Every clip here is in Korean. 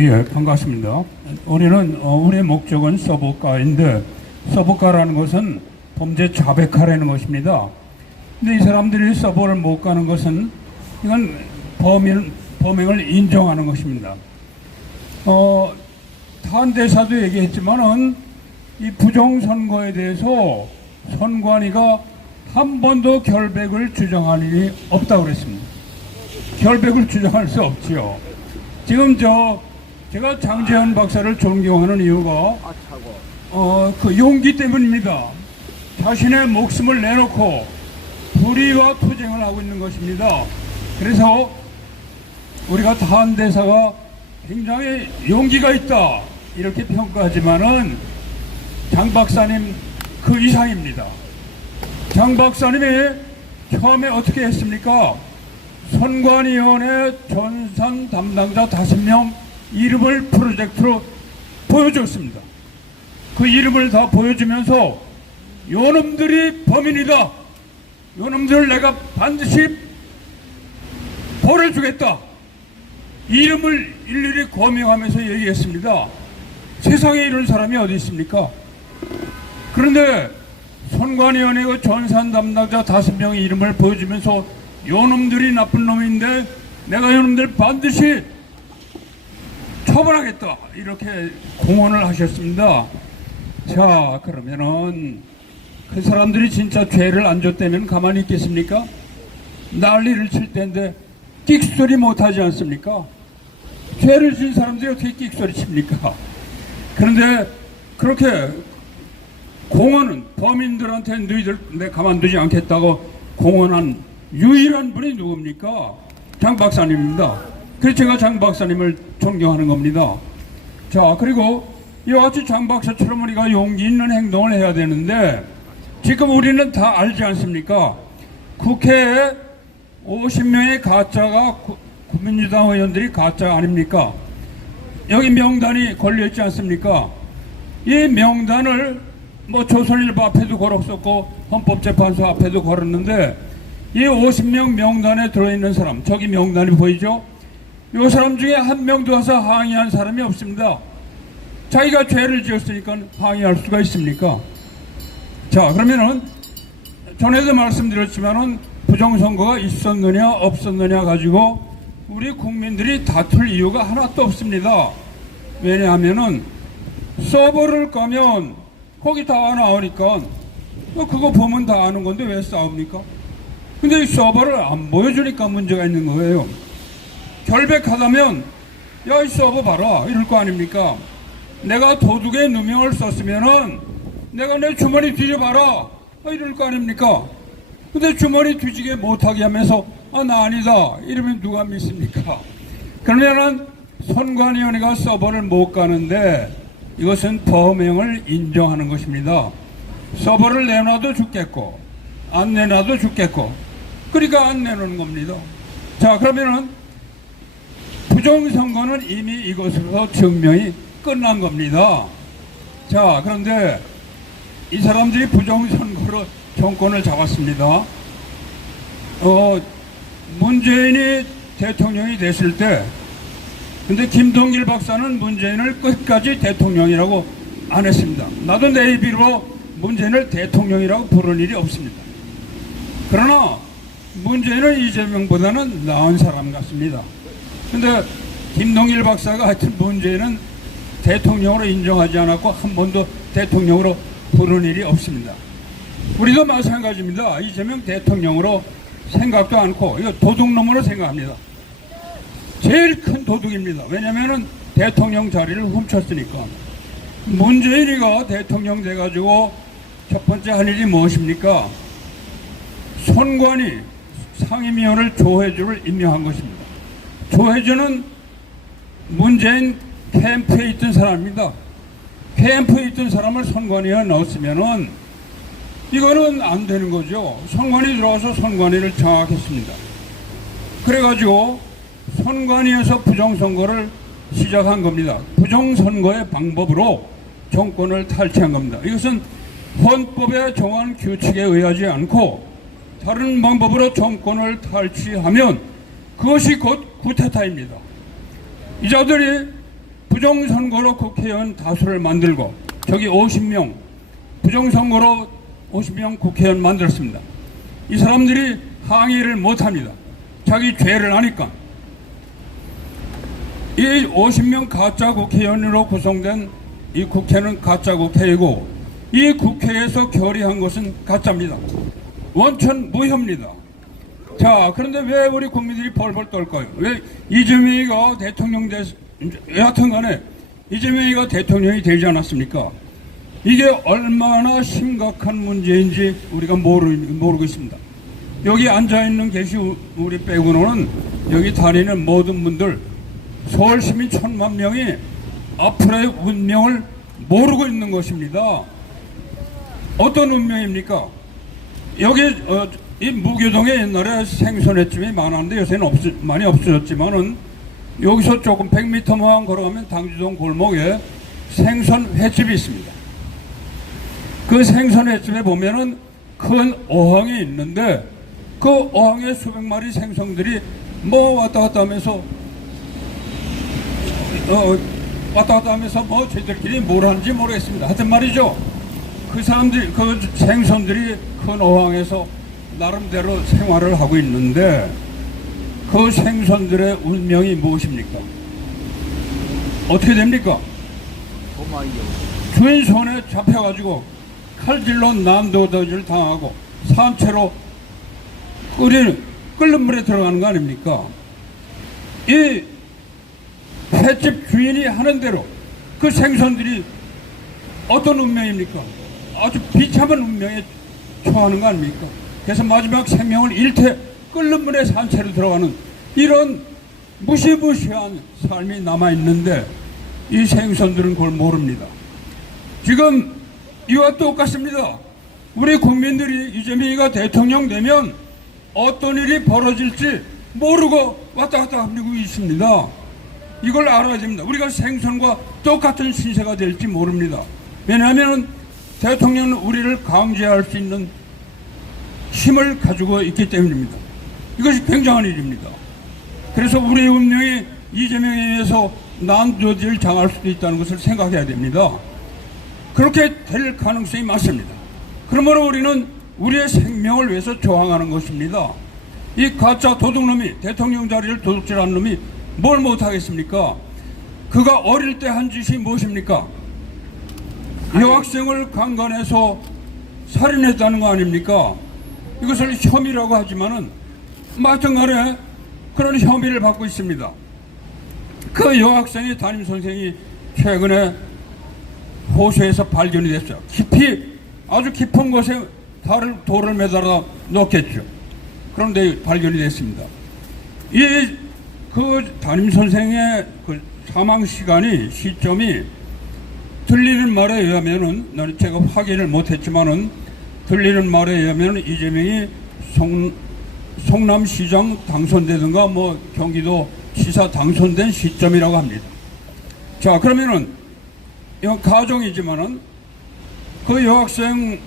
예, 반갑습니다. 우리의 목적은 서부가인데, 서부가라는 것은 범죄 자백하라는 것입니다. 근데 이 사람들이 서부를 못 가는 것은 이건 범행을 인정하는 것입니다. 한 대사도 얘기했지만은 이 부정선거에 대해서 선관위가 한 번도 결백을 주장할 일이 없다고 그랬습니다. 결백을 주장할 수 없지요. 지금 제가 장재현 박사를 존경하는 이유가 그 용기 때문입니다. 자신의 목숨을 내놓고 불의와 투쟁을 하고 있는 것입니다. 그래서 우리가 다한 대사가 굉장히 용기가 있다 이렇게 평가하지만은 장 박사님 그 이상입니다. 장 박사님이 처음에 어떻게 했습니까? 선관위원회 전산 담당자 5명 이름을 프로젝트로 보여줬습니다. 그 이름을 다 보여주면서 요놈들이 범인이다. 요놈들을 내가 반드시 벌을 주겠다. 이름을 일일이 거명하면서 얘기했습니다. 세상에 이런 사람이 어디 있습니까? 그런데 선관위원회 전산 담당자 5명의 이름을 보여주면서 요놈들이 나쁜 놈인데 내가 요놈들 반드시 처벌하겠다 이렇게 공언을 하셨습니다. 자, 그러면은 그 사람들이 진짜 죄를 안 줬다면 가만히 있겠습니까? 난리를 칠 텐데 끽소리 못하지 않습니까? 죄를 진 사람들이 어떻게 끽소리 칩니까? 그런데 그렇게 공언은 범인들한테 너희들 내 가만두지 않겠다고 공언한 유일한 분이 누굽니까? 장 박사님입니다. 그래서 제가 장 박사님을 존경하는 겁니다. 자, 그리고 이와 같이 장 박사처럼 우리가 용기 있는 행동을 해야 되는데 지금 우리는 다 알지 않습니까? 국회에 50명의 가짜가 국민의당 의원들이 가짜 아닙니까? 여기 명단이 걸려있지 않습니까? 이 명단을 조선일보 앞에도 걸었었고 헌법재판소 앞에도 걸었는데 이 50명 명단에 들어있는 사람, 저기 명단이 보이죠? 이 사람 중에 한 명도 와서 항의한 사람이 없습니다. 자기가 죄를 지었으니까 항의할 수가 있습니까? 자, 그러면은 전에도 말씀드렸지만은 부정선거가 있었느냐 없었느냐 가지고 우리 국민들이 다툴 이유가 하나도 없습니다. 왜냐하면은 서버를 까면 거기 다 나오니까 그거 보면 다 아는 건데 왜 싸웁니까? 근데 이 서버를 안 보여주니까 문제가 있는 거예요. 결백하다면 야, 이 서버 봐라 이럴 거 아닙니까? 내가 도둑의 누명을 썼으면은 내가 내 주머니 뒤져봐라 이럴 거 아닙니까? 근데 주머니 뒤지게 못하게 하면서 나 아니다 이러면 누가 믿습니까? 그러면은 선관위원회가 서버를 못 가는데 이것은 범행을 인정하는 것입니다. 서버를 내놔도 죽겠고 안 내놔도 죽겠고 그러니까 안 내놓는 겁니다. 자, 그러면은 부정선거는 이미 이것으로 증명이 끝난 겁니다. 자, 그런데 이 사람들이 부정선거로 정권을 잡았습니다. 문재인이 대통령이 됐을 때 근데 김동길 박사는 문재인을 끝까지 대통령이라고 안 했습니다. 나도 내 입으로 문재인을 대통령이라고 부르는 일이 없습니다. 그러나 문재인은 이재명보다는 나은 사람 같습니다. 근데 김동길 박사가 하여튼 문재인은 대통령으로 인정하지 않았고 한 번도 대통령으로 부르는 일이 없습니다. 우리도 마찬가지입니다. 이재명 대통령으로 생각도 않고 이거 도둑놈으로 생각합니다. 제일 큰 도둑입니다. 왜냐면은 대통령 자리를 훔쳤으니까. 문재인이가 대통령 돼가지고 첫 번째 할 일이 무엇입니까? 선관위 상임위원을 조혜주를 임명한 것입니다. 조혜주는 문재인 캠프에 있던 사람입니다. 캠프에 있던 사람을 선관위에 넣었으면은 이거는 안 되는 거죠. 선관위 들어가서 선관위를 장악했습니다. 그래가지고 선관위에서 부정선거를 시작한 겁니다. 부정선거의 방법으로 정권을 탈취한 겁니다. 이것은 헌법에 정한 규칙에 의하지 않고 다른 방법으로 정권을 탈취하면 그것이 곧 쿠데타입니다. 이 자들이 부정선거로 국회의원 다수를 만들고 저기 50명 부정선거로 50명 국회의원 만들었습니다. 이 사람들이 항의를 못합니다. 자기 죄를 아니까. 이 50명 가짜 국회의원으로 구성된 이 국회는 가짜 국회이고 이 국회에서 결의한 것은 가짜입니다. 원천 무효입니다. 자, 그런데 왜 우리 국민들이 벌벌 떨까요? 왜 이재명이가 대통령 여하튼 간에 이재명이가 대통령이 되지 않았습니까? 이게 얼마나 심각한 문제인지 우리가 모르고 있습니다. 여기 앉아있는 계신 우리 빼고는 여기 다니는 모든 분들 서울 시민 1,000만 명이 앞으로의 운명을 모르고 있는 것입니다. 어떤 운명입니까? 여기 이 무교동에 옛날에 생선횟집이 많았는데 요새는 많이 없어졌지만은 여기서 조금 100m만 걸어가면 당주동 골목에 생선횟집이 있습니다. 그 생선횟집에 보면은 큰 어항이 있는데 그 어항에 수백 마리 생선들이 뭐 왔다 갔다 하면서 뭐 저희들끼리 뭘 하는지 모르겠습니다. 하여튼 말이죠. 그 사람들이 그 생선들이 큰 어항에서 나름대로 생활을 하고 있는데 그 생선들의 운명이 무엇입니까? 어떻게 됩니까? 주인 손에 잡혀가지고 칼질로 난도저지를 당하고 산채로 끓는 물에 들어가는 거 아닙니까? 이 횟집 주인이 하는 대로 그 생선들이 어떤 운명입니까? 아주 비참한 운명에 처하는 거 아닙니까? 그래서 마지막 생명을 잃되 끓는 물에 산채로 들어가는 이런 무시무시한 삶이 남아있는데 이 생선들은 그걸 모릅니다. 지금 이와 똑같습니다. 우리 국민들이 이재명이가 대통령 되면 어떤 일이 벌어질지 모르고 왔다 갔다 하고 있습니다. 이걸 알아야 됩니다. 우리가 생선과 똑같은 신세가 될지 모릅니다. 왜냐하면 대통령은 우리를 강제할 수 있는 힘을 가지고 있기 때문입니다. 이것이 굉장한 일입니다. 그래서 우리의 운명이 이재명에 의해서 난도질 당할 수도 있다는 것을 생각해야 됩니다. 그렇게 될 가능성이 많습니다. 그러므로 우리는 우리의 생명을 위해서 저항하는 것입니다. 이 가짜 도둑놈이 대통령 자리를 도둑질하는 놈이 뭘 못하겠습니까? 그가 어릴 때 한 짓이 무엇입니까? 여학생을 강간해서 살인했다는 거 아닙니까? 이것을 혐의라고 하지만은 마찬가지에 그런 혐의를 받고 있습니다. 그 여학생의 담임선생이 최근에 호수에서 발견이 됐어요. 아주 깊은 곳에 돌을 매달아 놓겠죠. 그런데 발견이 됐습니다. 그 담임선생의 그 사망 시점이 들리는 말에 의하면은, 제가 확인을 못했지만은, 들리는 말에 의하면 이재명이 성남시장 당선되든가 뭐 경기도 지사 당선된 시점이라고 합니다. 자, 그러면은 이건 가정이지만은 그 여학생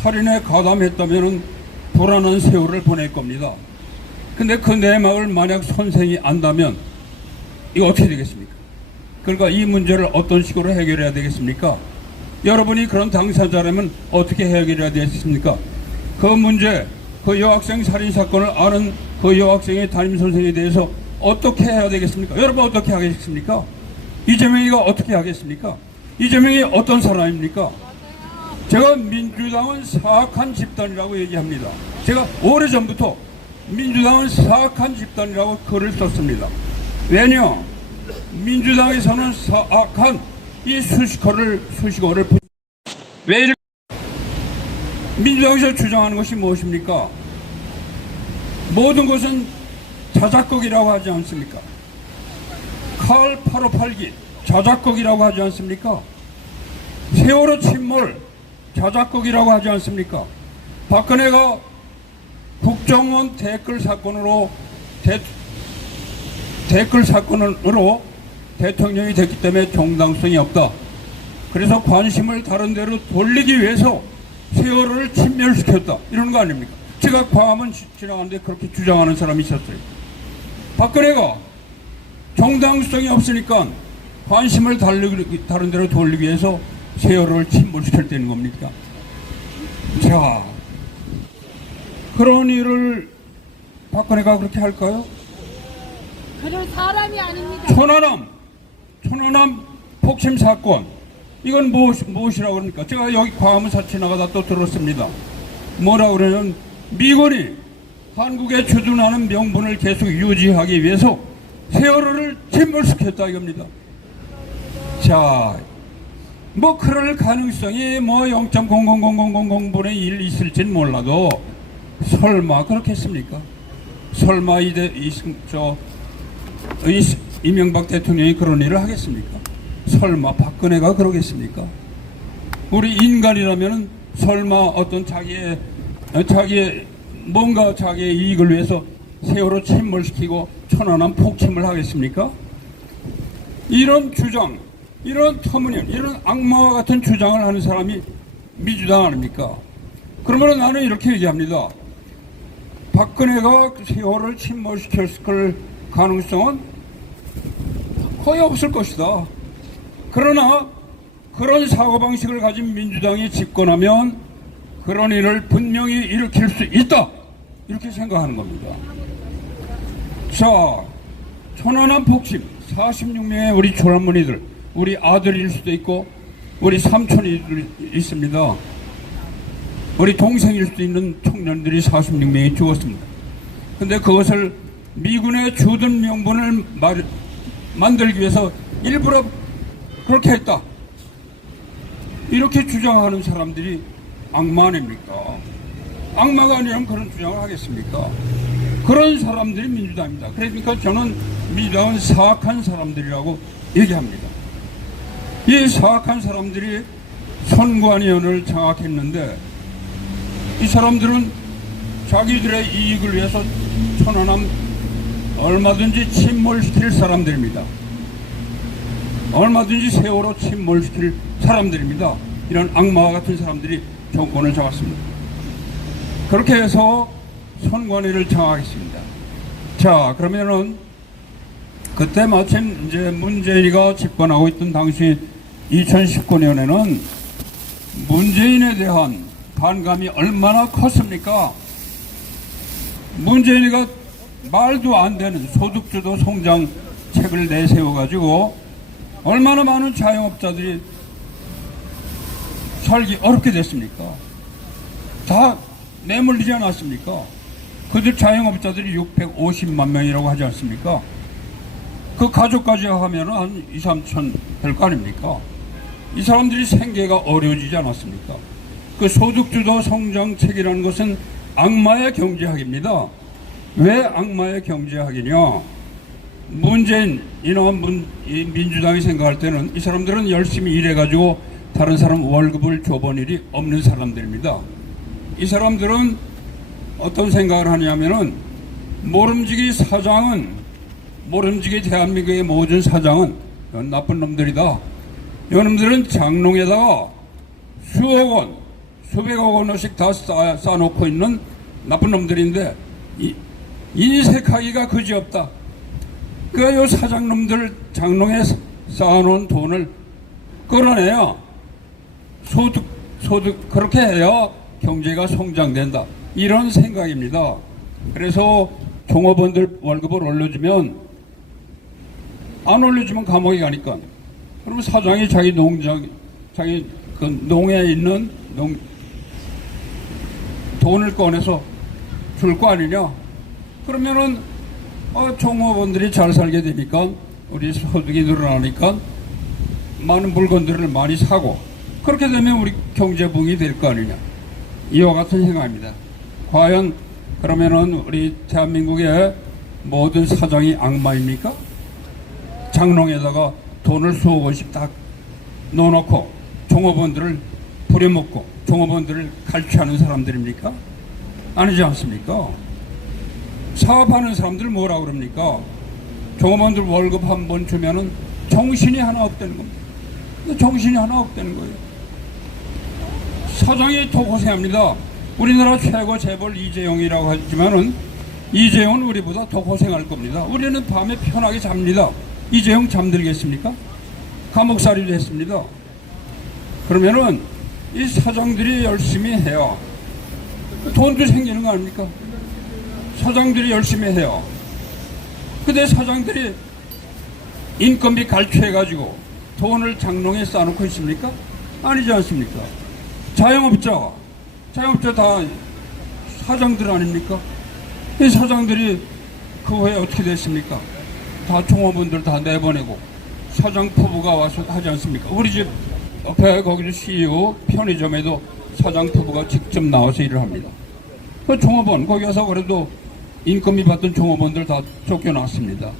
살인에 가담했다면은 불안한 세월을 보낼 겁니다. 근데 그 내막을 만약 선생이 안다면 이거 어떻게 되겠습니까? 그러니까 이 문제를 어떤 식으로 해결해야 되겠습니까? 여러분이 그런 당사자라면 어떻게 해결해야 되겠습니까? 그 문제, 그 여학생 살인 사건을 아는 그 여학생의 담임선생에 대해서 어떻게 해야 되겠습니까? 여러분 어떻게 하겠습니까? 이재명이가 어떻게 하겠습니까? 이재명이 어떤 사람입니까? 제가 민주당은 사악한 집단이라고 얘기합니다. 제가 오래전부터 민주당은 사악한 집단이라고 글을 썼습니다. 왜냐? 민주당에서는 사악한 이 수식어를 왜 이렇게 민주당에서 주장하는 것이 무엇입니까? 모든 것은 자작극이라고 하지 않습니까? 칼 858기 자작극이라고 하지 않습니까? 세월호 침몰 자작극이라고 하지 않습니까? 박근혜가 국정원 댓글 사건으로 대통령이 됐기 때문에 정당성이 없다. 그래서 관심을 다른 데로 돌리기 위해서 세월호를 침멸시켰다. 이런 거 아닙니까? 제가 광화문 지나가는데 그렇게 주장하는 사람이 있었어요. 박근혜가 정당성이 없으니까 관심을 다른 데로 돌리기 위해서 세월호를 침몰시켰다는 겁니까? 자, 그런 일을 박근혜가 그렇게 할까요? 그럴 사람이 아닙니다. 천안함 폭침 사건, 이건 무엇이라고 합니까? 제가 여기 광화문사 지나가다 또 들었습니다. 뭐라고 그러냐면 미군이 한국에 주둔하는 명분을 계속 유지하기 위해서 세월호를 침몰시켰다 이겁니다. 자, 뭐 그럴 가능성이 뭐 0.000000분의 1 있을진 몰라도 설마 그렇겠습니까? 설마 이명박 대통령이 그런 일을 하겠습니까? 설마 박근혜가 그러겠습니까? 우리 인간이라면 설마 어떤 자기의 이익을 위해서 세월호 침몰시키고 천안함 폭침을 하겠습니까? 이런 주장, 이런 터무니없는, 이런 악마와 같은 주장을 하는 사람이 민주당 아닙니까? 그러면 나는 이렇게 얘기합니다. 박근혜가 세월호를 침몰시켰을 가능성은 거의 없을 것이다. 그러나 그런 사고방식을 가진 민주당이 집권하면 그런 일을 분명히 일으킬 수 있다, 이렇게 생각하는 겁니다. 자, 천안함 폭침 46명의 우리 조남문이들, 우리 아들일 수도 있고 우리 삼촌이 있습니다. 우리 동생일 수도 있는 청년들이 46명이 죽었습니다. 근데 그것을 미군의 주둔 명분을 만들기 위해서 일부러 그렇게 했다, 이렇게 주장하는 사람들이 악마 아닙니까? 악마가 아니라면 그런 주장을 하겠습니까? 그런 사람들이 민주당입니다. 그러니까 저는 민주당은 사악한 사람들이라고 얘기합니다. 이 사악한 사람들이 선관위원을 장악했는데 이 사람들은 자기들의 이익을 위해서 천안함 얼마든지 침몰시킬 사람들입니다. 얼마든지 세월호 침몰시킬 사람들입니다. 이런 악마와 같은 사람들이 정권을 잡았습니다. 그렇게 해서 선관위를 장악했습니다. 자, 그러면은 그때 마침 이제 문재인이가 집권하고 있던 당시 2019년에는 문재인에 대한 반감이 얼마나 컸습니까? 문재인이가 말도 안 되는 소득주도 성장책을 내세워가지고 얼마나 많은 자영업자들이 살기 어렵게 됐습니까? 다 내몰리지 않았습니까? 그들 자영업자들이 650만 명이라고 하지 않습니까? 그 가족까지 하면 한 2, 3천 될 거 아닙니까? 이 사람들이 생계가 어려워지지 않았습니까? 그 소득주도 성장책이라는 것은 악마의 경제학입니다. 왜 악마의 경제학이냐? 문재인이나 민주당이 생각할 때는 이 사람들은 열심히 일해가지고 다른 사람 월급을 줘본 일이 없는 사람들입니다. 이 사람들은 어떤 생각을 하냐면은 모름지기 대한민국의 모든 사장은 나쁜 놈들이다. 이놈들은 장롱에다가 수억 원, 수백억 원씩 다 쌓아놓고 있는 나쁜 놈들인데 인색하기가 그지없다. 요 사장놈들 장롱에 쌓아놓은 돈을 끌어내야 소득 그렇게 해야 경제가 성장된다, 이런 생각입니다. 그래서 종업원들 월급을 올려주면 안 올려주면 감옥에 가니까 그러면 사장이 자기 그 농에 있는 돈을 꺼내서 줄 거 아니냐? 그러면은 종업원들이 잘 살게 되니까 우리 소득이 늘어나니까 많은 물건들을 많이 사고, 그렇게 되면 우리 경제 부흥이 될 거 아니냐, 이와 같은 생각입니다. 과연 그러면은 우리 대한민국의 모든 사장이 악마입니까? 장롱에다가 돈을 수억 원씩 딱 넣어놓고 종업원들을 부려먹고 종업원들을 갈취하는 사람들입니까? 아니지 않습니까? 사업하는 사람들 뭐라고 그럽니까? 종업원들 월급 한 번 주면은 정신이 하나 없다는 겁니다. 정신이 하나 없다는 거예요. 사장이 더 고생합니다. 우리나라 최고 재벌 이재용이라고 하지만은 이재용은 우리보다 더 고생할 겁니다. 우리는 밤에 편하게 잡니다. 이재용 잠들겠습니까? 감옥살이도 했습니다. 그러면은 이 사장들이 열심히 해야 돈도 생기는 거 아닙니까? 사장들이 열심히 해요. 근데 사장들이 인건비 갈취해가지고 돈을 장롱에 쌓아놓고 있습니까? 아니지 않습니까? 자영업자 다 사장들 아닙니까? 이 사장들이 그 후에 어떻게 됐습니까? 다 종업원들 다 내보내고 사장 부부가 와서 하지 않습니까? 우리 집 옆에 거기도 CEO 편의점에도 사장 부부가 직접 나와서 일을 합니다. 그 종업원 거기 와서 그래도 인건비 받던 종업원들 다 쫓겨났습니다.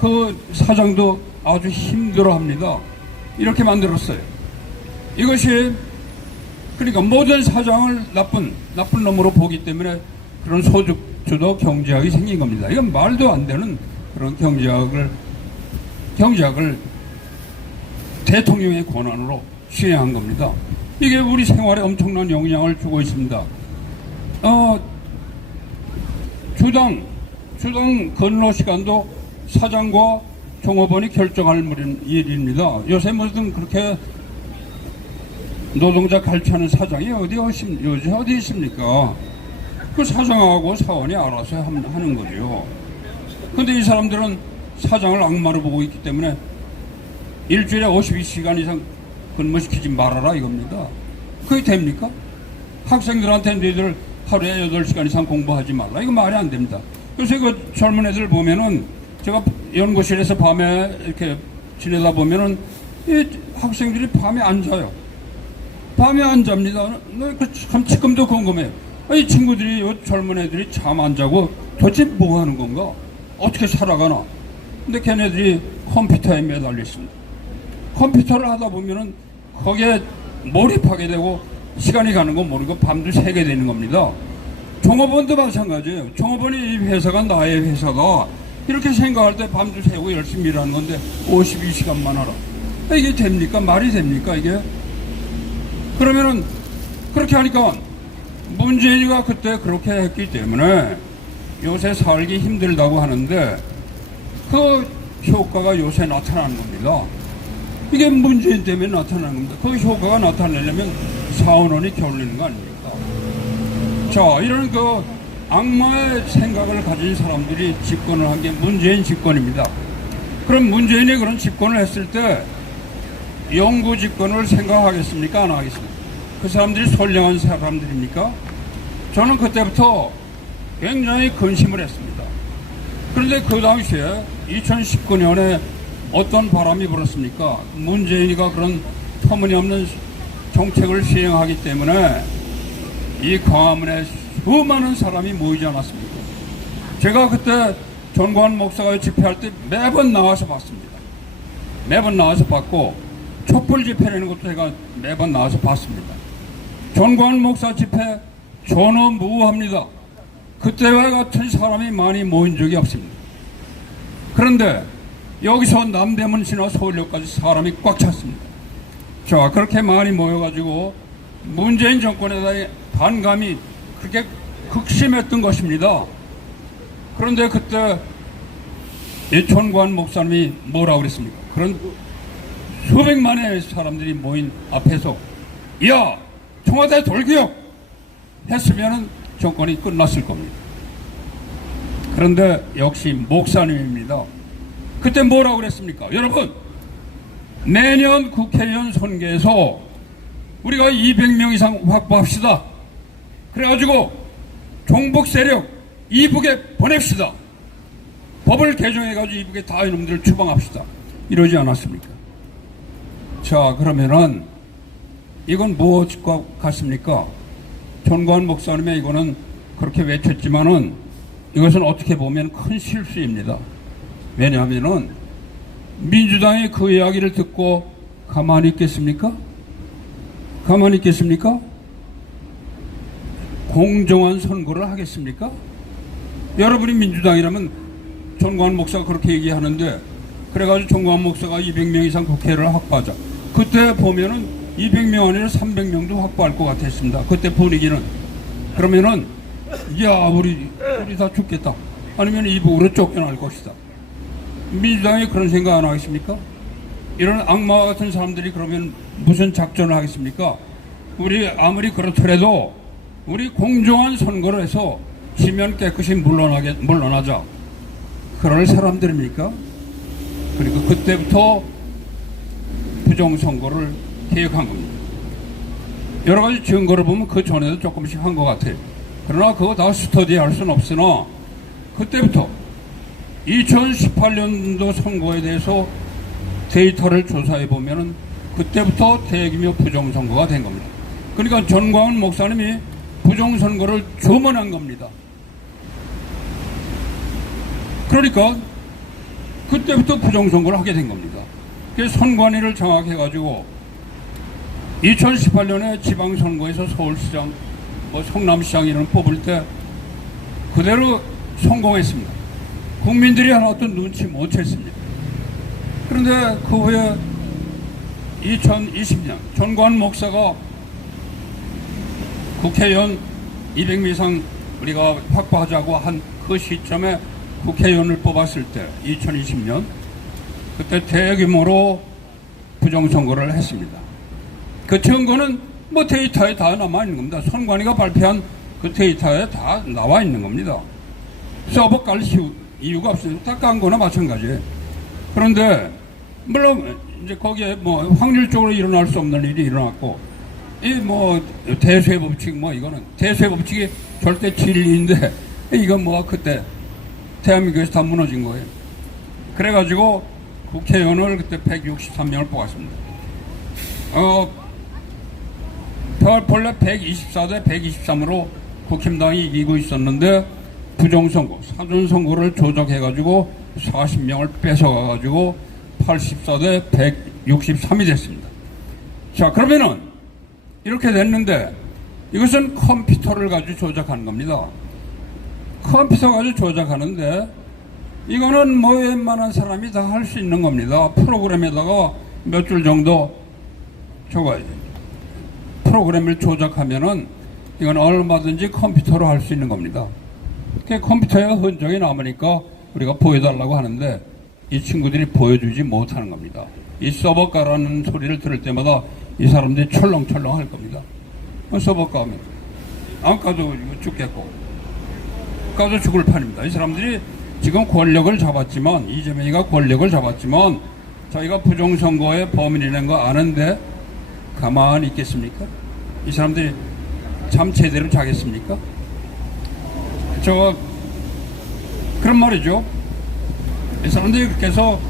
그 사장도 아주 힘들어합니다. 이렇게 만들었어요. 이것이 그러니까 모든 사장을 나쁜 놈으로 보기 때문에 그런 소득주도 경제학이 생긴 겁니다. 이건 말도 안 되는 그런 경제학을 대통령의 권한으로 시행한 겁니다. 이게 우리 생활에 엄청난 영향을 주고 있습니다. 주당 근로 시간도 사장과 종업원이 결정할 일입니다. 요새 무슨 그렇게 노동자 갈취하는 사장이 어디 있습니까? 그 사장하고 사원이 알아서 하는 거죠. 근데 이 사람들은 사장을 악마로 보고 있기 때문에 일주일에 52시간 이상 근무시키지 말아라 이겁니다. 그게 됩니까? 학생들한테 너희들 하루에 8시간 이상 공부하지 말라. 이거 말이 안 됩니다. 요새 그 젊은 애들 보면은 제가 연구실에서 밤에 이렇게 지내다 보면은 이 학생들이 밤에 안 자요. 밤에 안 잡니다. 참 지금도 궁금해요. 이 친구들이, 이 젊은 애들이 잠 안 자고 도대체 뭐 하는 건가? 어떻게 살아가나? 근데 걔네들이 컴퓨터에 매달려 있습니다. 컴퓨터를 하다 보면은 거기에 몰입하게 되고 시간이 가는 거 모르고 밤도 새게 되는 겁니다. 종업원도 마찬가지예요. 종업원이 이 회사가 나의 회사다. 이렇게 생각할 때 밤도 새고 열심히 일하는 건데 52시간만 하라. 이게 됩니까? 말이 됩니까? 이게? 그러면은 그렇게 하니까 문재인이가 그때 그렇게 했기 때문에 요새 살기 힘들다고 하는데 그 효과가 요새 나타나는 겁니다. 이게 문재인 때문에 나타나는 겁니다. 그 효과가 나타내려면 사원원이 겨울리는 거 아닙니까? 자, 이런 그 악마의 생각을 가진 사람들이 집권을 한 게 문재인 집권입니다. 그럼 문재인이 그런 집권을 했을 때 영구 집권을 생각하겠습니까? 안 하겠습니까? 그 사람들이 선량한 사람들입니까? 저는 그때부터 굉장히 근심을 했습니다. 그런데 그 당시에 2019년에 어떤 바람이 불었습니까? 문재인이가 그런 터무니없는 정책을 시행하기 때문에 이 광화문에 수많은 사람이 모이지 않았습니까? 제가 그때 전광훈 목사가 집회할 때 매번 나와서 봤습니다. 매번 나와서 봤고 촛불 집회라는 것도 제가 매번 나와서 봤습니다. 전광훈 목사 집회 전원무후합니다. 그때와 같은 사람이 많이 모인 적이 없습니다. 그런데 여기서 남대문 지나 서울역까지 사람이 꽉 찼습니다. 자, 그렇게 많이 모여가지고 문재인 정권에 대해 반감이 그렇게 극심했던 것입니다. 그런데 그때 전광훈 목사님이 뭐라고 그랬습니까? 그런 수백만의 사람들이 모인 앞에서 야, 청와대 돌기역 했으면 정권이 끝났을 겁니다. 그런데 역시 목사님입니다. 그때 뭐라고 그랬습니까? 여러분, 내년 국회의원 선거에서 우리가 200명 이상 확보합시다. 그래가지고 종북 세력 이북에 보냅시다. 법을 개정해가지고 이북에 다 이놈들을 추방합시다. 이러지 않았습니까? 자, 그러면은 이건 무엇과 같습니까? 전광훈 목사님의 이거는 그렇게 외쳤지만은 이것은 어떻게 보면 큰 실수입니다. 왜냐하면은 민주당이 그 이야기를 듣고 가만히 있겠습니까? 가만히 있겠습니까? 공정한 선거를 하겠습니까? 여러분이 민주당이라면 전광훈 목사가 그렇게 얘기하는데 그래가지고 전광훈 목사가 200명 이상 국회를 확보하자. 그때 보면은 200명 아니라 300명도 확보할 것 같았습니다. 그때 분위기는. 그러면은 야, 우리 다 죽겠다. 아니면 이북으로 쫓겨날 것이다. 민주당이 그런 생각 안 하겠습니까? 이런 악마 같은 사람들이 그러면 무슨 작전을 하겠습니까? 우리 아무리 그렇더라도 우리 공정한 선거를 해서 지면 깨끗이 물러나자. 그럴 사람들입니까? 그리고 그때부터 부정선거를 계획한 겁니다. 여러 가지 증거를 보면 그 전에도 조금씩 한 것 같아요. 그러나 그거 다 스터디할 수는 없으나 그때부터 2018년도 선거에 대해서 데이터를 조사해 보면은 그때부터 대규모 부정선거가 된 겁니다. 그러니까 전광훈 목사님이 부정선거를 조문한 겁니다. 그러니까 그때부터 부정선거를 하게 된 겁니다. 그래서 선관위를 장악해가지고 2018년에 지방선거에서 서울시장, 성남시장 이런 뽑을 때 그대로 성공했습니다. 국민들이 하나도 눈치 못 챘습니다. 그런데 그 후에 2020년 전광훈 목사가 국회의원 200명 이상 우리가 확보하자고 한 그 시점에 국회의원을 뽑았을 때 2020년 그때 대규모로 부정선거를 했습니다. 그 증거는 데이터에 다 남아 있는 겁니다. 선관위가 발표한 그 데이터에 다 나와 있는 겁니다. 서버 깔 이유가 없습니다. 다 깐 거나 마찬가지예요. 그런데 물론 이제 거기에 확률적으로 일어날 수 없는 일이 일어났고 이 대수의 법칙 이거는 대수의 법칙이 절대 진리인데 이건 그때 대한민국에서 다 무너진 거예요. 그래가지고 국회의원을 그때 163명을 뽑았습니다. 본래 124대 123으로 국힘당이 이기고 있었는데 부정선거, 사전선거를 조작해가지고 40명을 뺏어가가지고 84대 163이 됐습니다. 자, 그러면은 이렇게 됐는데 이것은 컴퓨터를 가지고 조작하는 겁니다. 컴퓨터 가지고 조작하는데 이거는 웬만한 사람이 다 할 수 있는 겁니다. 프로그램에다가 몇 줄 정도 프로그램을 조작하면은 이건 얼마든지 컴퓨터로 할 수 있는 겁니다. 그 컴퓨터에 흔적이 남으니까 우리가 보여달라고 하는데 이 친구들이 보여주지 못하는 겁니다. 이 서버 가라는 소리를 들을 때마다 이 사람들이 철렁철렁 할 겁니다. 서버 가면 안 까도 죽겠고 까도 죽을 판입니다. 이 사람들이 지금 권력을 잡았지만 이재명이가 권력을 잡았지만 자기가 부정선거의 범인이라는 거 아는데 가만히 있겠습니까? 이 사람들이 잠 제대로 자겠습니까? 그런 말이죠. 이 사람들이 그렇게 해서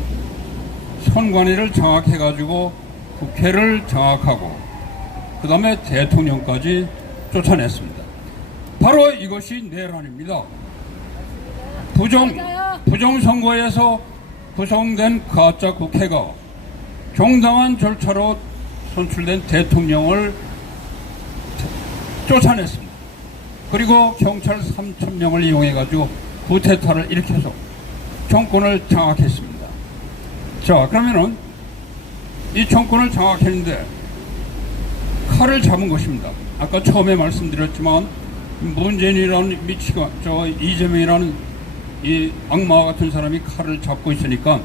선관위를 장악해가지고 국회를 장악하고 그 다음에 대통령까지 쫓아냈습니다. 바로 이것이 내란입니다. 부정선거에서 구성된 가짜 국회가 정당한 절차로 선출된 대통령을 쫓아냈습니다. 그리고 경찰 3,000명을 이용해가지고 쿠데타를 일으켜서 정권을 장악했습니다. 자, 그러면은 이 정권을 장악했는데 칼을 잡은 것입니다. 아까 처음에 말씀드렸지만 문재인이라는 이재명이라는 이 악마 같은 사람이 칼을 잡고 있으니까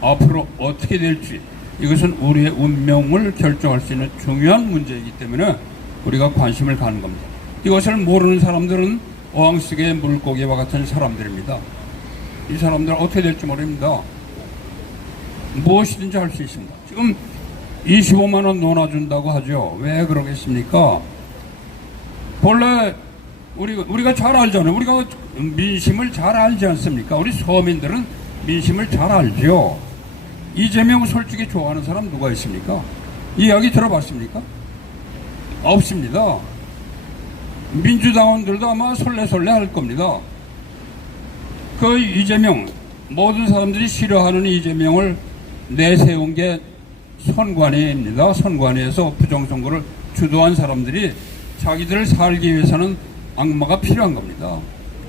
앞으로 어떻게 될지 이것은 우리의 운명을 결정할 수 있는 중요한 문제이기 때문에 우리가 관심을 가는 겁니다. 이것을 모르는 사람들은 어항속의 물고기와 같은 사람들입니다. 이 사람들은 어떻게 될지 모릅니다. 무엇이든지 할 수 있습니다. 지금 25만 원 논아준다고 하죠. 왜 그러겠습니까? 본래 우리가 잘 알잖아요. 우리가 민심을 잘 알지 않습니까? 우리 서민들은 민심을 잘 알죠. 이재명 솔직히 좋아하는 사람 누가 있습니까? 이야기 들어봤습니까? 없습니다. 민주당원들도 아마 설레설레 할 겁니다. 그 이재명, 모든 사람들이 싫어하는 이재명을 내세운 게 선관위입니다. 선관위에서 부정선거를 주도한 사람들이 자기들을 살기 위해서는 악마가 필요한 겁니다.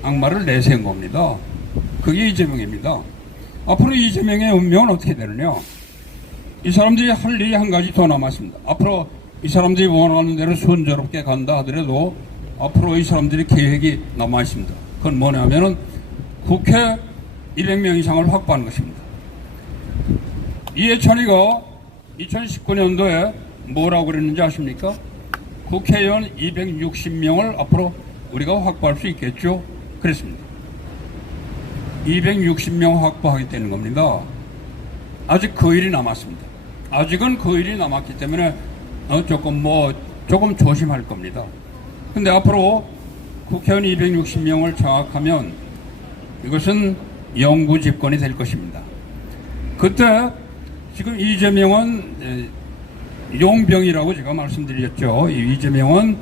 악마를 내세운 겁니다. 그게 이재명입니다. 앞으로 이재명의 운명은 어떻게 되느냐? 이 사람들이 할 일이 한 가지 더 남았습니다. 앞으로 이 사람들이 원하는 대로 순조롭게 간다 하더라도 앞으로 이 사람들이 계획이 남아 있습니다. 그건 뭐냐면은 국회 200명 이상을 확보하는 것입니다. 이해찬이가 2019년도에 뭐라고 그랬는지 아십니까? 국회의원 260명을 앞으로 우리가 확보할 수 있겠죠? 그랬습니다. 260명 확보하겠다는 겁니다. 아직 그 일이 남았습니다. 아직은 그 일이 남았기 때문에 조금 조심할 겁니다. 근데 앞으로 국회의원 260명을 장악하면 이것은 영구 집권이 될 것입니다. 그때 지금 이재명은 용병이라고 제가 말씀드렸죠. 이 이재명은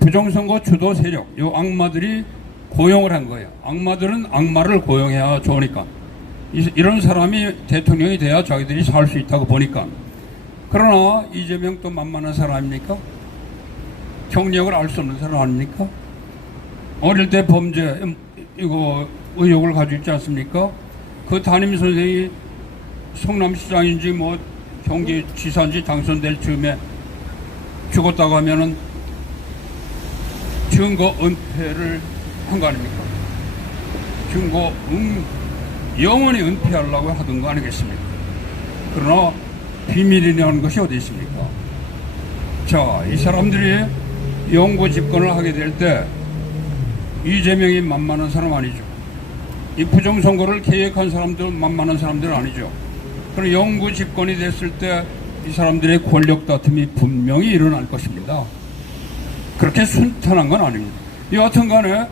부정선거 주도 세력, 이 악마들이 고용을 한 거예요. 악마들은 악마를 고용해야 좋으니까. 이런 사람이 대통령이 돼야 자기들이 살 수 있다고 보니까. 그러나 이재명 또 만만한 사람입니까? 경력을 알 수 없는 사람 아닙니까? 어릴 때 범죄 의혹을 가지고 있지 않습니까? 그 담임 선생이 성남시장인지 뭐 경기지사인지 당선될 즈음에 죽었다고 하면은 증거 은폐를 한 거 아닙니까? 증거 영원히 은폐하려고 하던 거 아니겠습니까? 그러나 비밀이라는 것이 어디 있습니까? 자, 이 사람들이 영구 집권을 하게 될 때 이재명이 만만한 사람 아니죠. 이 부정선거를 계획한 사람들은 만만한 사람들은 아니죠. 그럼 영구 집권이 됐을 때 이 사람들의 권력 다툼이 분명히 일어날 것입니다. 그렇게 순탄한 건 아닙니다. 여하튼 간에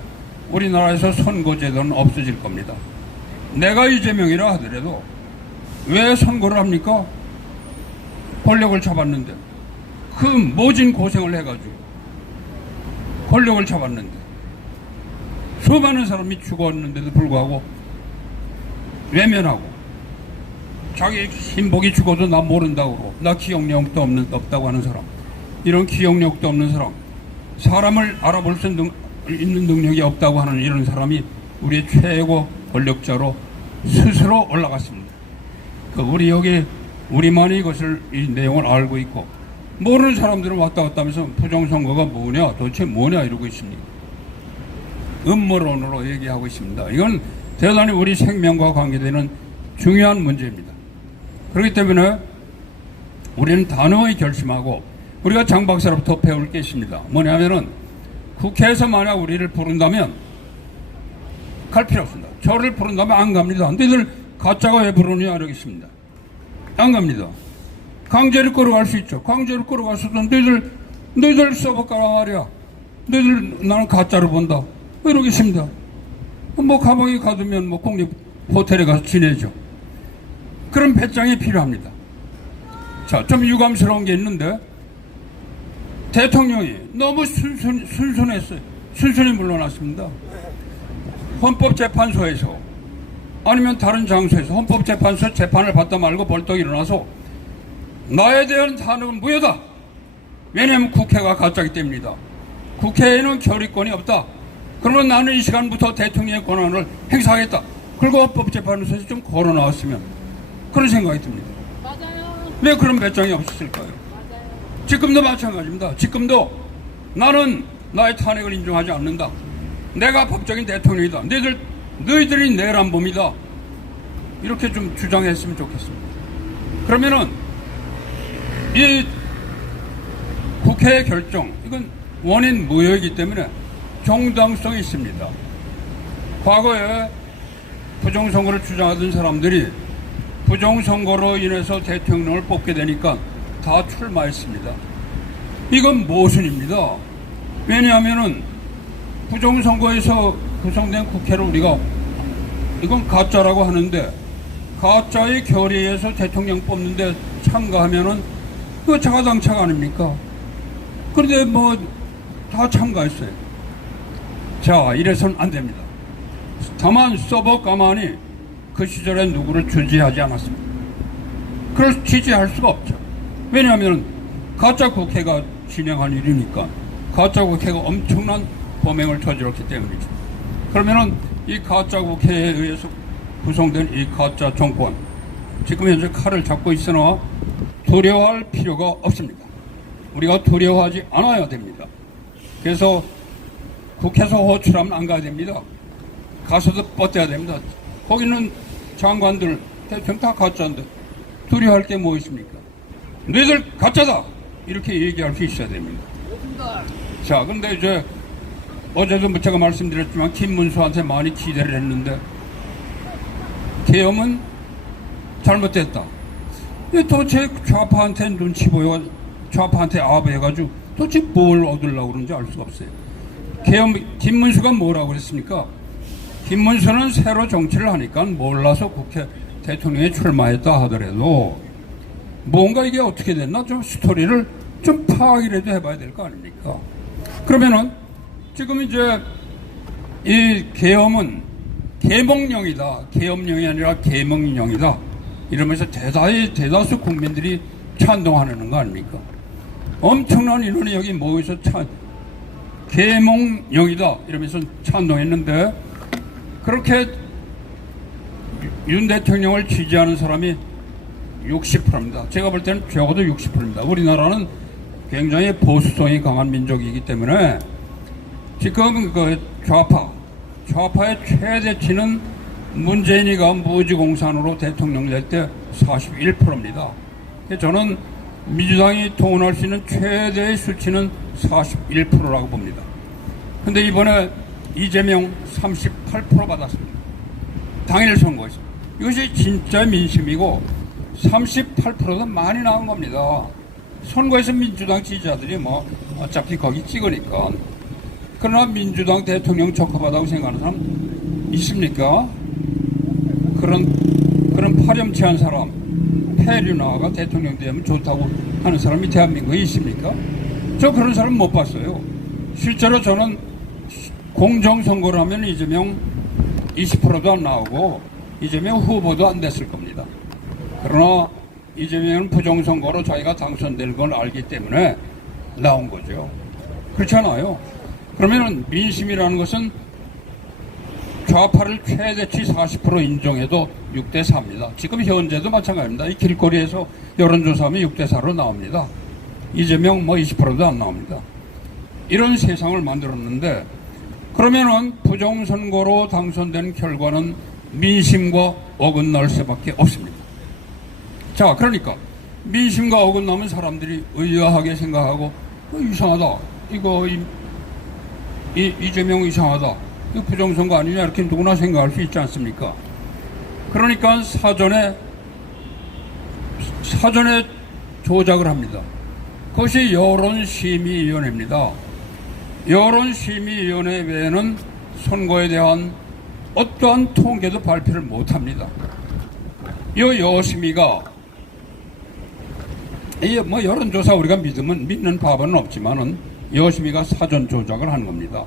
우리나라에서 선거제도는 없어질 겁니다. 내가 이재명이라 하더라도 왜 선거를 합니까? 권력을 잡았는데 그 모진 고생을 해가지고 권력을 잡았는데 수많은 사람이 죽었는데도 불구하고 외면하고 자기 신복이 죽어도 나 모른다고 그러고 나 기억력도 없다고 하는 사람, 이런 기억력도 없는 사람, 사람을 알아볼 수 있는 능력이 없다고 하는 이런 사람이 우리의 최고 권력자로 스스로 올라갔습니다. 우리만이 이것을 이 내용을 알고 있고 모르는 사람들은 왔다 갔다 하면서 부정선거가 뭐냐 도대체 뭐냐 이러고 있습니다. 음모론으로 얘기하고 있습니다. 이건 대단히 우리 생명과 관계되는 중요한 문제입니다. 그렇기 때문에 우리는 단호히 결심하고 우리가 장 박사로부터 배울 게 있습니다. 뭐냐면은 국회에서 만약 우리를 부른다면 갈 필요 없습니다. 저를 부른다면 안 갑니다. 너희들 가짜가 왜 부르느냐 이러겠습니다. 안 갑니다. 강제로 끌어갈 수 있죠. 강제로 끌어가서도 너희들 써볼까라 말이야. 너희들 나는 가짜로 본다. 이러겠습니다. 뭐 감옥에 가두면 뭐 공립 호텔에 가서 지내죠. 그런 배짱이 필요합니다. 자, 좀 유감스러운 게 있는데 대통령이 너무 순순했어요. 순순히 물러났습니다. 헌법재판소에서 아니면 다른 장소에서 헌법재판소 재판을 받다 말고 벌떡 일어나서 나에 대한 탄핵은 무효다. 왜냐하면 국회가 가짜이기 때문이다. 국회에는 결의권이 없다. 그러면 나는 이 시간부터 대통령의 권한을 행사하겠다. 그리고 헌법재판소에서 좀 걸어 나왔으면 그런 생각이 듭니다. 맞아요. 왜 그런 배짱이 없었을까요? 맞아요. 지금도 마찬가지입니다. 지금도 나는 나의 탄핵을 인정하지 않는다. 내가 법적인 대통령이다. 너희들이 내란범이다. 이렇게 좀 주장했으면 좋겠습니다. 그러면은 이 국회의 결정, 이건 원인 무효이기 때문에 정당성이 있습니다. 과거에 부정선거를 주장하던 사람들이 부정선거로 인해서 대통령을 뽑게 되니까 다 출마했습니다. 이건 모순입니다. 왜냐하면은 부정선거에서 구성된 국회를 우리가 이건 가짜라고 하는데 가짜의 결의에서 대통령 뽑는데 참가하면은 그거 자가당착 아닙니까? 그런데 뭐 다 참가했어요. 자, 이래서는 안 됩니다. 다만 서버 가만히 그 시절에 누구를 지지하지 않았습니다. 그걸 지지할 수가 없죠. 왜냐하면 가짜 국회가 진행한 일이니까 가짜 국회가 엄청난 범행을 저질렀기 때문이죠. 그러면은 이 가짜 국회에 의해서 구성된 이 가짜 정권, 지금 현재 칼을 잡고 있으나 두려워할 필요가 없습니다. 우리가 두려워하지 않아야 됩니다. 그래서 국회에서 호출하면 안 가야 됩니다. 가서도 뻗대야 됩니다. 거기는 장관들, 대통령 다 가짜인데 두려워할 게 뭐 있습니까? 너희들 가짜다 이렇게 얘기할 수 있어야 됩니다. 자, 근데 이제 어제도 제가 말씀드렸지만 김문수한테 많이 기대를 했는데 계엄은 잘못됐다. 도대체 좌파한테 눈치 보여, 좌파한테 아부해가지고 도대체 뭘 얻으려고 그러는지 알 수가 없어요. 계엄, 김문수가 뭐라고 그랬습니까? 김문수는 새로 정치를 하니까 몰라서 국회 대통령에 출마했다 하더라도 뭔가 이게 어떻게 됐나 좀 스토리를 좀 파악이라도 해봐야 될 거 아닙니까? 그러면은 지금 이제 이 계엄은 계몽령이다, 계엄령이 아니라 계몽령이다 이러면서 대다수 국민들이 찬동하는 거 아닙니까? 엄청난 인원이 여기 모여서 계몽령이다 이러면서 찬동했는데 그렇게 윤 대통령을 지지하는 사람이 60%입니다. 제가 볼 때는 적어도 60%입니다. 우리나라는 굉장히 보수성이 강한 민족이기 때문에 지금 그 좌파의 최대치는 문재인이가 무지공산으로 대통령 될 때 41%입니다. 저는 민주당이 동원할 수 있는 최대의 수치는 41%라고 봅니다. 근데 이번에 이재명 38% 받았습니다. 당일 선거에서. 이것이 진짜 민심이고 38%도 많이 나온 겁니다. 선거에서 민주당 지지자들이 뭐 어차피 거기 찍으니까. 그러나 민주당 대통령 적합하다고 생각하는 사람 있습니까? 그런 파렴치한 사람, 폐륜화가 대통령 되면 좋다고 하는 사람이 대한민국에 있습니까? 저 그런 사람 못 봤어요. 실제로 저는 공정선거를 하면 이재명 20%도 안 나오고 이재명 후보도 안 됐을 겁니다. 그러나 이재명은 부정선거로 자기가 당선될 걸 알기 때문에 나온 거죠. 그렇잖아요. 그러면 민심이라는 것은 좌파를 최대치 40% 인정해도 6대4입니다. 지금 현재도 마찬가지입니다. 이 길거리에서 여론조사하면 6대4로 나옵니다. 이재명 뭐 20%도 안 나옵니다. 이런 세상을 만들었는데 그러면은 부정선거로 당선된 결과는 민심과 어긋날 수밖에 없습니다. 자, 그러니까 민심과 어긋나면 사람들이 의아하게 생각하고 이상하다. 이거 이재명 이상하다. 이거 부정선거 아니냐 이렇게 누구나 생각할 수 있지 않습니까? 그러니까 사전에 조작을 합니다. 그것이 여론심의위원회입니다. 여론심의위원회 외에는 선거에 대한 어떠한 통계도 발표를 못합니다. 이 여심위가 뭐 여론조사 우리가 믿는 바보는 없지만은 여심위가 사전 조작을 한 겁니다.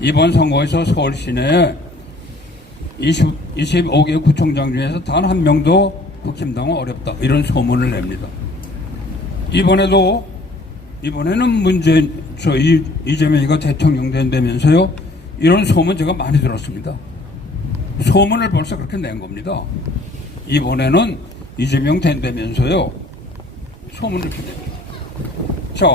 이번 선거에서 서울 시내에 25개 구청장 중에서 단 한 명도 국힘당은 어렵다 이런 소문을 냅니다. 이번에는 이재명이가 대통령 된다면서요. 이런 소문 제가 많이 들었습니다. 소문을 벌써 그렇게 낸 겁니다. 이번에는 이재명 된다면서요. 소문을 이렇게 냅니다. 자,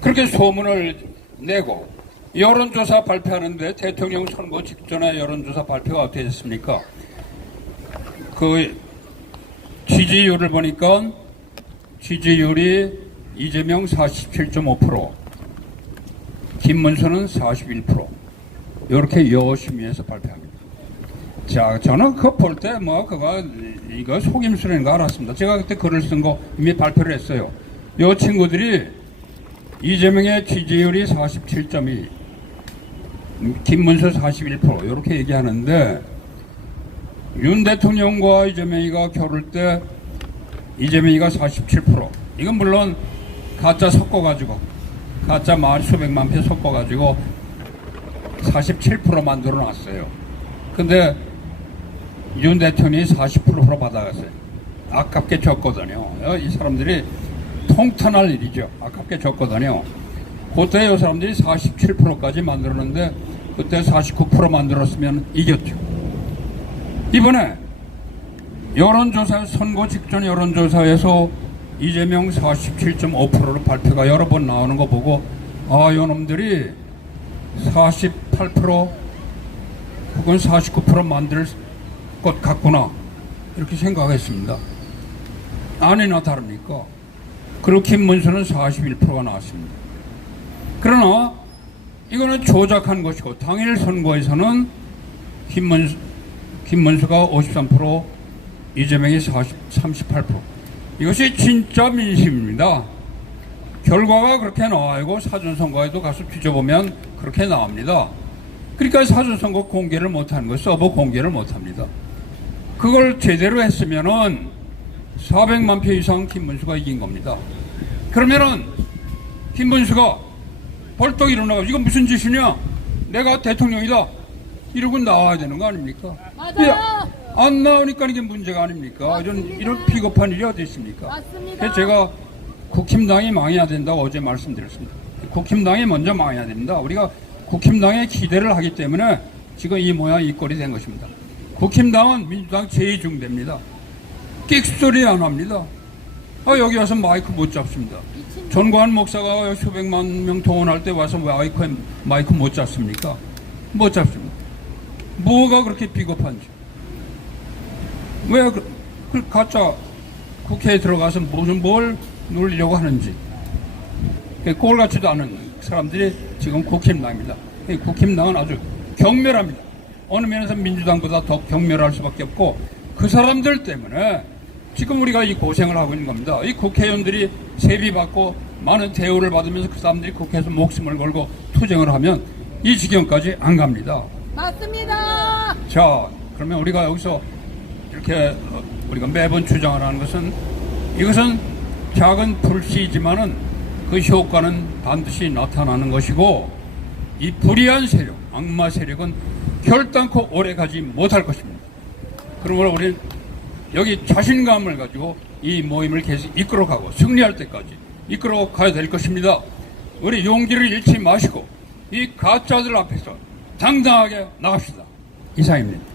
그렇게 소문을 내고 여론조사 발표하는데 대통령 선거 직전에 여론조사 발표가 어떻게 됐습니까? 그 지지율을 보니까 지지율이 이재명 47.5%, 김문수는 41%. 이렇게 여심위에서 발표합니다. 자, 저는 그거 볼 때 이거 속임수라는 거 알았습니다. 제가 그때 글을 쓴 거 이미 발표를 했어요. 이 친구들이 이재명의 지지율이 47.2, 김문수 41% 이렇게 얘기하는데 윤 대통령과 이재명이가 겨룰 때 이재명이가 47%. 이건 물론 가짜 섞어가지고 가짜 수백만 표 섞어가지고 47% 만들어 놨어요. 근데 윤 대통령이 40% 받아갔어요. 아깝게 졌거든요. 이 사람들이 통탄할 일이죠. 아깝게 졌거든요. 그때 이 사람들이 47%까지 만들었는데 그때 49% 만들었으면 이겼죠. 이번에 여론조사, 선거 직전 여론조사에서 이재명 47.5%로 발표가 여러 번 나오는 거 보고 이놈들이 48% 혹은 49% 만들 것 같구나 이렇게 생각했습니다. 아니나 다릅니까? 그리고 김문수는 41%가 나왔습니다. 그러나 이거는 조작한 것이고 당일 선거에서는 김문수가 53%, 이재명이 38%. 이것이 진짜 민심입니다. 결과가 그렇게 나와요. 사전선거에도 가서 뒤져보면 그렇게 나옵니다. 그러니까 사전선거 공개를 못하는 거, 서버 공개를 못합니다. 그걸 제대로 했으면은 400만 표 이상 김문수가 이긴 겁니다. 그러면은 김문수가 벌떡 일어나가지고 이건 무슨 짓이냐? 내가 대통령이다. 이러고 나와야 되는 거 아닙니까? 맞아요. 안 나오니까 이게 문제가 아닙니까? 이런 비겁한 일이 어디 있습니까? 맞습니다. 그래서 제가 국힘당이 망해야 된다고 어제 말씀드렸습니다. 국힘당이 먼저 망해야 됩니다. 우리가 국힘당에 기대를 하기 때문에 지금 이 모양 이 꼴이 된 것입니다. 국힘당은 민주당 제2중대입니다. 끽소리 안 합니다. 여기 와서 마이크 못 잡습니다. 전광환 목사가 수백만 명 동원할 때 와서 마이크 못 잡습니까? 못 잡습니다. 뭐가 그렇게 비겁한지. 왜 그 가짜 국회에 들어가서 뭘 누리려고 하는지. 꼴 같지도 않은 사람들이 지금 국힘당입니다. 국힘당은 아주 경멸합니다. 어느 면에서 민주당보다 더 경멸할 수밖에 없고 그 사람들 때문에 지금 우리가 이 고생을 하고 있는 겁니다. 이 국회의원들이 세비 받고 많은 대우를 받으면서 그 사람들이 국회에서 목숨을 걸고 투쟁을 하면 이 지경까지 안 갑니다. 맞습니다. 자, 그러면 우리가 여기서 이렇게 우리가 매번 주장을 하는 것은 이것은 작은 불씨이지만은 그 효과는 반드시 나타나는 것이고 이 불의한 세력, 악마 세력은 결단코 오래 가지 못할 것입니다. 그러므로 우리는 여기 자신감을 가지고 이 모임을 계속 이끌어가고 승리할 때까지 이끌어가야 될 것입니다. 우리 용기를 잃지 마시고 이 가짜들 앞에서 당당하게 나갑시다. 이상입니다.